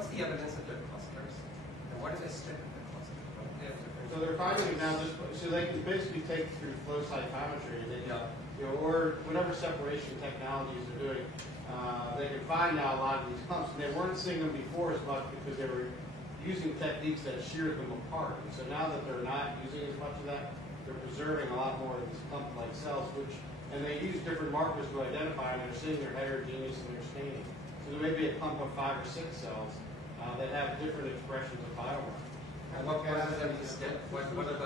what's the evidence of their clusters? And what do they stick with the clusters? So they're finding it now just so they can basically take through flow cytometry, they can, or whatever separation technologies they're doing, they can find now a lot of these clumps, and they weren't seeing them before as much because they were using techniques that sheared them apart. And so now that they're not using as much of that, they're preserving a lot more of these clump-like cells, and they use different markers to identify them. They're seeing their heterogeneous and their staining. So there may be a clump of 5 or 6 cells that have different expressions of biomarkers. And what part of them is stick? What are the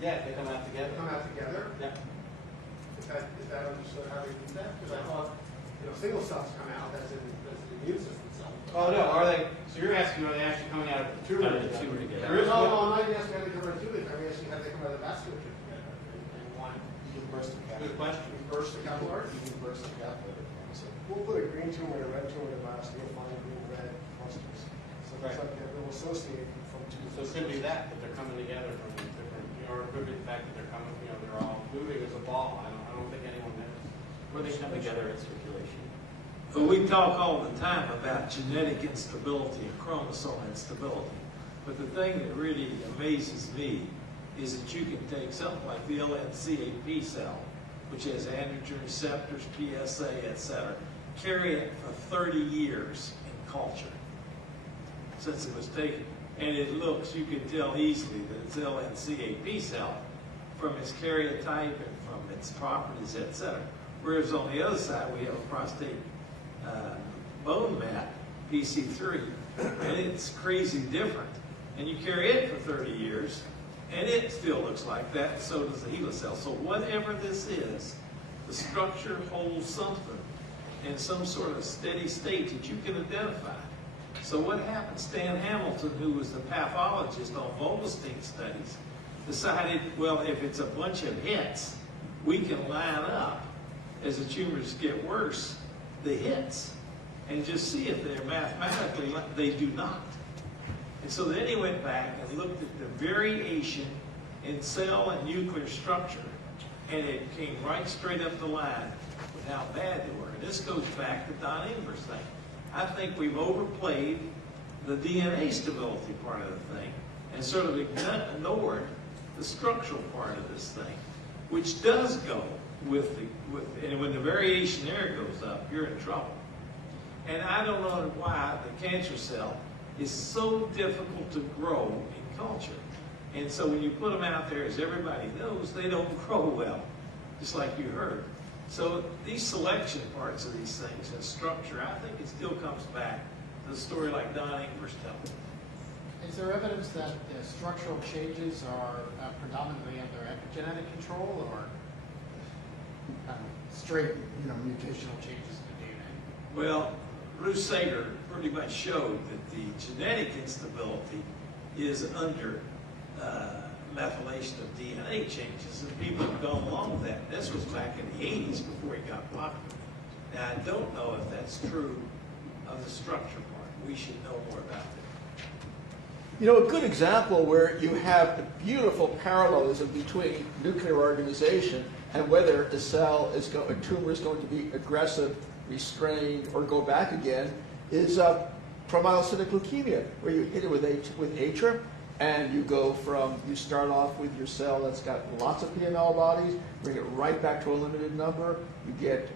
Yeah, they come out together. Come out together? Yeah. Is that understood how they do that? Because I thought, single cells come out, that's an immune system cell. Oh, no, are they, so you're asking, are they actually coming out of the tumor? There is No, one. I'm not even asking how they come out of the tumor. I'm asking how they come out of the vasculature together. And one, You can burst the Good capillary. question. we burst the capillary. You can burst the capillary. So We'll put a green tumor and a red tumor in the basket, you'll find green-red clusters. So it's Right. like it will associate from two. So it could be that they're coming together from different, or it could be the fact that they're coming, they're all moving as a ball. I don't think anyone knows. Where they come together in circulation. But we talk all the time about genetic instability and chromosome instability. But the thing that really amazes me is that you can take something like the LNCAP cell, which has androgen receptors, PSA, etc., carry it for 30 years in culture since it was taken. And it looks, you can tell easily that it's LNCAP cell from its karyotype and from its properties, etc. Whereas on the other side, we have a prostate bone mat, PC3, and it's crazy different. And you carry it for 30 years, and it still looks like that, and so does the HeLa cell. So whatever this is, the structure holds something in some sort of steady state that you can identify. So what happened? Stan Hamilton, who was the pathologist on Vogelstein studies, decided, well, if it's a bunch of hits, we can line up, as the tumors get worse, the hits, and just see if they're mathematically, they do not. And so then he went back and looked at the variation in cell and nuclear structure, and it came right straight up the line with how bad they were. And this goes back to Don Ingber's thing. I think we've overplayed the DNA stability part of the thing and sort of ignored the structural part of this thing, which does go and when the variation there goes up, you're in trouble. And I don't know why the cancer cell is so difficult to grow in culture. And so when you put them out there, as everybody knows, they don't grow well, just like you heard. So these selection parts of these things and structure, I think it still comes back to the story like Don Ingber's telling. Is there evidence that the structural changes are predominantly under epigenetic control or straight, mutational changes in the DNA? Well, Bruce Sager pretty much showed that the genetic instability is under methylation of DNA changes, and people have gone along with that. This was back in the 80s before it got popular. Now, I don't know if that's true of the structure part. We should know more about that. A good example where you have a beautiful parallelism between nuclear organization and whether the cell is a tumor is going to be aggressive, restrained, or go back again is promyelocytic leukemia, where you hit it with ATRA, and you start off with your cell that's got lots of PML bodies, bring it right back to a limited number, you get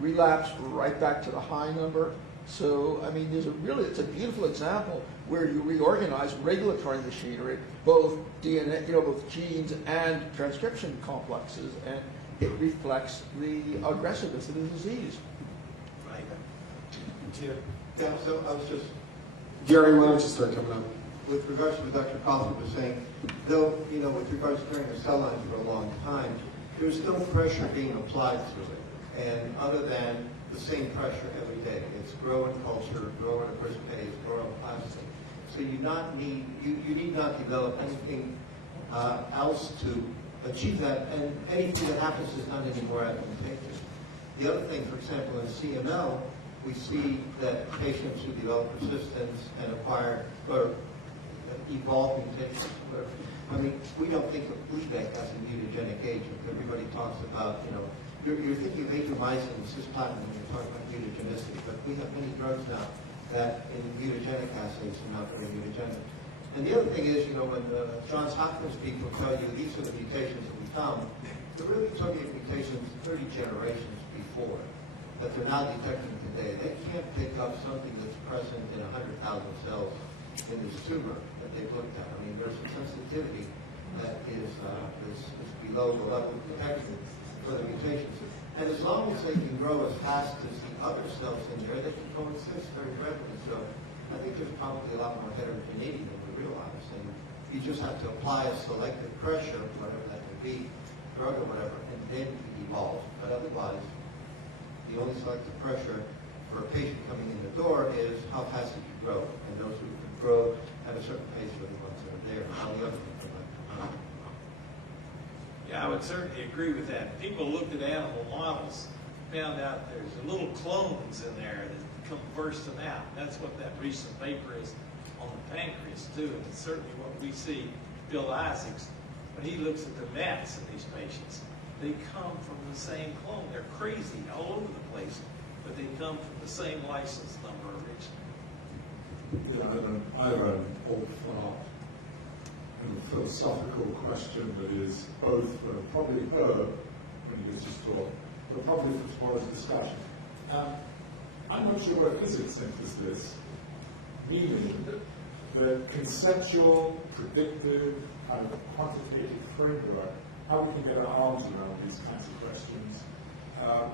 relapse right back to the high number. So, it's a beautiful example where you reorganize regulatory machinery, both DNA, both genes and transcription complexes, and it reflects the aggressiveness of the disease. Right? Yeah, so I was just, Jerry, why don't you start coming up? With regards to what Dr. Collins was saying, though, with regards to carrying a cell line for a long time, there's still pressure being applied through it. And other than the same pressure every day, it's grow in culture, grow in a crispase, grow in plastic. So you need not develop anything else to achieve that, and anything that happens is not any more advantageous. The other thing, for example, in CML, we see that patients who develop resistance and acquire or evolve mutations, we don't think of Gleevec as a mutagenic agent. Everybody talks about, you're thinking of Adriamycin and cisplatin when you're talking about mutagenicity, but we have many drugs now that in mutagenic assays are not very mutagenic. And the other thing is, you know, when Johns Hopkins people tell you these are the mutations that we found, they're really Soviet mutations 30 generations before that they're now detecting today. They can't pick up something that's present in 100,000 cells in this tumor that they've looked at. I mean, there's a sensitivity that is below the level of detection for the mutations. And as long as they can grow as fast as the other cells in there, they can coexist very readily. So I think there's probably a lot more heterogeneity than we realize. And you just have to apply a selective pressure, whatever that may be, drug or whatever, and then it evolves. But otherwise, the only selective pressure for a patient coming in the door is how fast it can grow. And those who can grow at a certain pace are the ones that are there. All the other ones are like, Yeah, I would certainly agree with that. People looked at animal models, found out there's little clones in there that come bursting out. That's what that recent paper is on the pancreas too, and it's certainly what we see. Bill Isaacs, when he looks at the mets in these patients, they come from the same clone. They're crazy all over the place, but they come from the same license number originally. Yeah, I have an awful philosophical question that is both probably her when you get to talk, but probably for tomorrow's discussion. I'm not sure what physics thinks of this, meaning the conceptual, predictive, kind of quantitative framework, how we can get our arms around these kinds of questions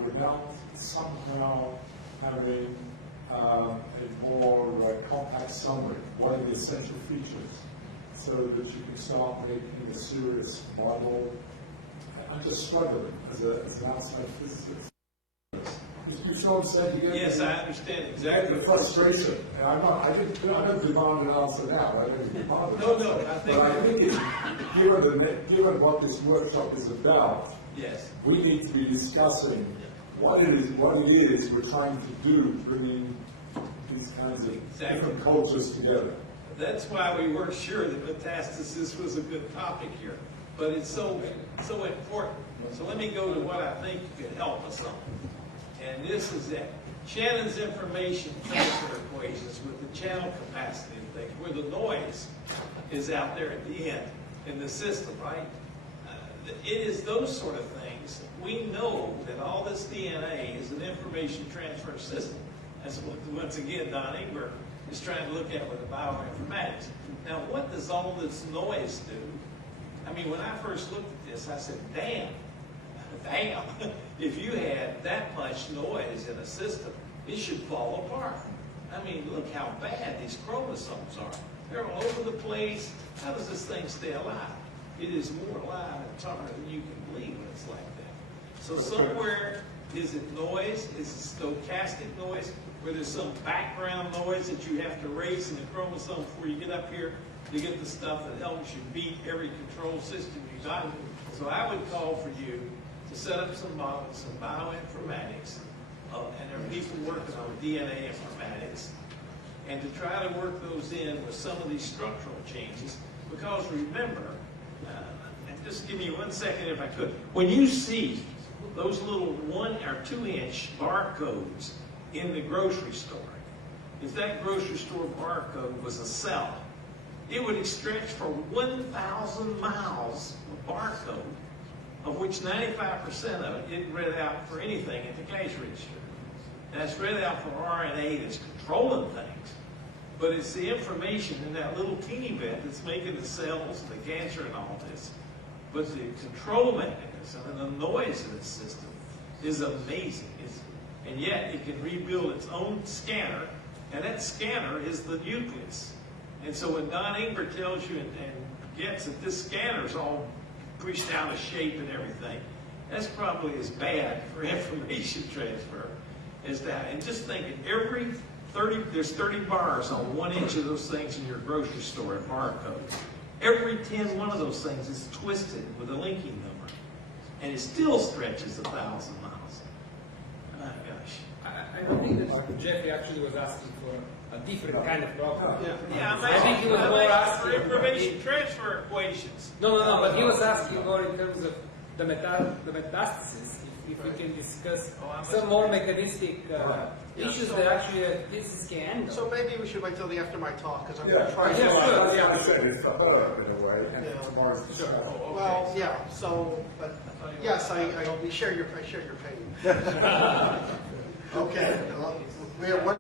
without somehow having a more compact summary. What are the essential features? So that you can start making a serious model. I'm just struggling as an outside physicist. You sort of said you Yes, I understand exactly. the frustration. And I don't demand an answer now. I don't demand an answer. No, I think. But I think given what this workshop is about, Yes. we need to be discussing what it is we're trying to do, bringing these kinds of different cultures together. That's why we weren't sure that metastasis was a good topic here, but it's so important. So let me go to what I think could help us on. And this is that Shannon's information transfer equations with the channel capacity and things, where the noise is out there at the end in the system, right? It is those sort of things. We know that all this DNA is an information transfer system. That's what, once again, Don Ingber is trying to look at with the bioinformatics. Now, what does all this noise do? I mean, when I first looked at this, I said, damn, if you had that much noise in a system, it should fall apart. I mean, look how bad these chromosomes are. They're all over the place. How does this thing stay alive? It is more alive and tar than you can believe when it's like that. So somewhere, is it noise? Is it stochastic noise? Where there's some background noise that you have to raise in the chromosome before you get up here to get the stuff that helps you beat every control system you got. So I would call for you to set up some models, some bioinformatics, and there are people working on DNA informatics, and to try to work those in with some of these structural changes. Because remember, and just give me 1 second if I could, when you see those little 1 or 2 inch barcodes in the grocery store, if that grocery store barcode was a cell, it would stretch for 1,000 miles of barcode, of which 95% of it isn't read out for anything at the cash register. That's read out for RNA that's controlling things, but it's the information in that little teeny bit that's making the cells and the cancer and all this. But the control mechanism and the noise in the system is amazing. And yet it can rebuild its own scanner, and that scanner is the nucleus. And so when Don Ingber tells you and gets that this scanner is all pushed out of shape and everything, that's probably as bad for information transfer as that. And just think, there's 30 bars on 1 inch of those things in your grocery store at barcode. Every 1 of those things is twisted with a linking number, and it still stretches 1,000 miles. My gosh. I don't think that Jeffrey actually was asking for a different kind of problem. Yeah, I think he was more asking for information transfer equations. No, but he was asking more in terms of the metastasis, if we can discuss some more mechanistic Yeah, issues so- that actually a physicist can handle. So maybe we should wait till the after my talk, because I'm Yeah, gonna try. Yeah, that's sure, why yeah. I said it's for her in a way, and Yeah. tomorrow's discussion. Well, yeah, so, but, yes, we share your pain. Okay, we have one.